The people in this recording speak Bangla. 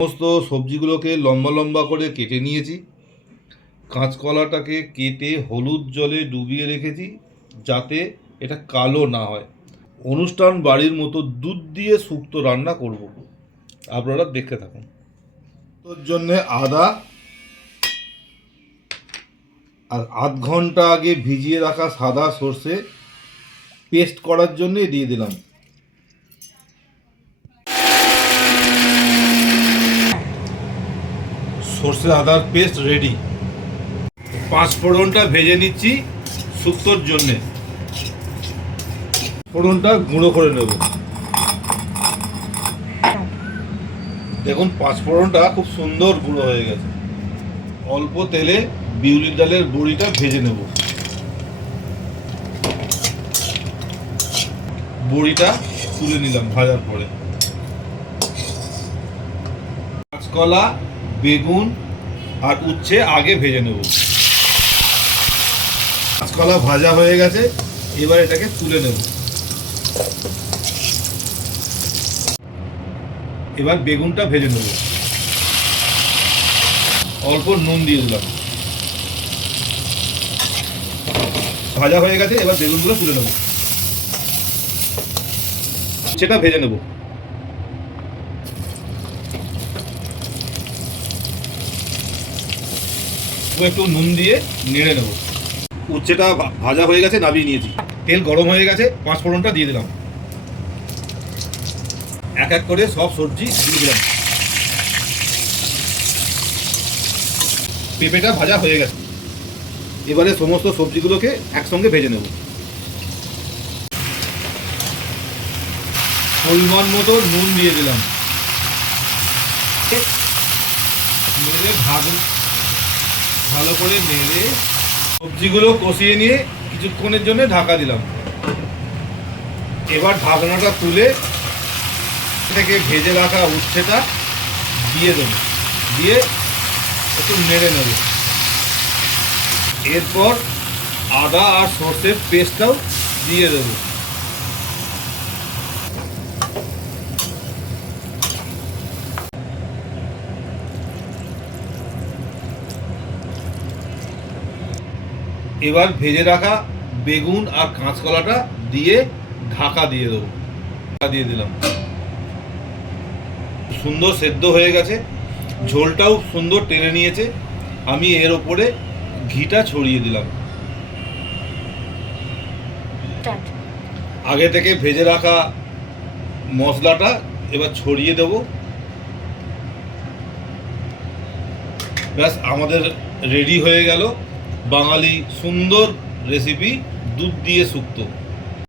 সমস্ত সবজিগুলোকে লম্বা লম্বা করে কেটে নিয়েছি। কাঁচকলাটাকে কেটে হলুদ জলে ডুবিয়ে রেখেছি যাতে এটা কালো না হয়। অনুষ্ঠান বাড়ির মতো দুধ দিয়ে শুক্তো রান্না করব, আপনারা দেখতে থাকুন। তোর জন্যে আদা আর আধ ঘন্টা আগে ভিজিয়ে রাখা সাদা সর্ষে পেস্ট করার জন্য দিয়ে দিলাম। সর্ষে আদার পেস্ট রেডি। পাঁচ ফোড়নটা ভেজে নিচ্ছি শুক্তোর জন্যে। ফোড়নটা গুঁড়ো করে নেব। দেখুন পাঁচ ফোড়নটা খুব সুন্দর গুঁড়ো হয়ে গেছে। অল্প তেলে বিউলির ডালের বড়িটা ভেজে নেব। বড়িটা তুলে নিলাম ভাজার পরে। কাঁচকলা, বেগুন আর উচ্ছে আগে ভেজে নেব। কাঁচকলা ভাজা হয়ে গেছে, এবার এটাকে তুলে নেব। এবার বেগুনটা ভেজে নেব। অল্প নুন দিয়ে দিলাম। ভাজা হয়ে গেছে, এবার বেগুনগুলো তুলে নেব। সেটা ভেজে নেব। একটু নুন দিয়ে নেড়ে নেব। উচ্ছেটা ভাজা হয়ে গেছে, নামিয়ে নিয়েছি। তেল গরম হয়ে গেছে, পাঁচ ফোড়নটা দিয়ে দিলাম। এক এক করে সব সবজি দিয়ে দিলাম। পেঁপেটা ভাজা হয়ে গেছে, এবারে সমস্ত সবজিগুলোকে একসঙ্গে ভেজে নেব। পরিমাণ মতো নুন দিয়ে দিলাম। নেড়ে ভালো করে নেড়ে সবজিগুলো কষিয়ে নিয়ে কিছুক্ষণের জন্য ঢাকা দিলাম। এবার ঢাকনাটা তুলে থেকে ভেজে রাখা উচ্ছেটা দিয়ে দেবো, দিয়ে একটু নেড়ে নেব। এরপর আদা আর সর্ষের পেস্টটাও দিয়ে দেব। এবার ভেজে রাখা বেগুন আর কাঁচকলাটা দিয়ে ঢাকা দিয়ে দেবো। ঢাকা দিয়ে দিলাম। সুন্দর সেদ্ধ হয়ে গেছে, ঝোলটাও সুন্দর টেনে নিয়েছে। আমি এর ওপরে ঘিটা ছড়িয়ে দিলাম। আগে থেকে ভেজে রাখা মশলাটা এবার ছড়িয়ে দেব। ব্যাস আমাদের রেডি হয়ে গেল বাঙালি সুন্দর রেসিপি দুধ দিয়ে শুক্তো।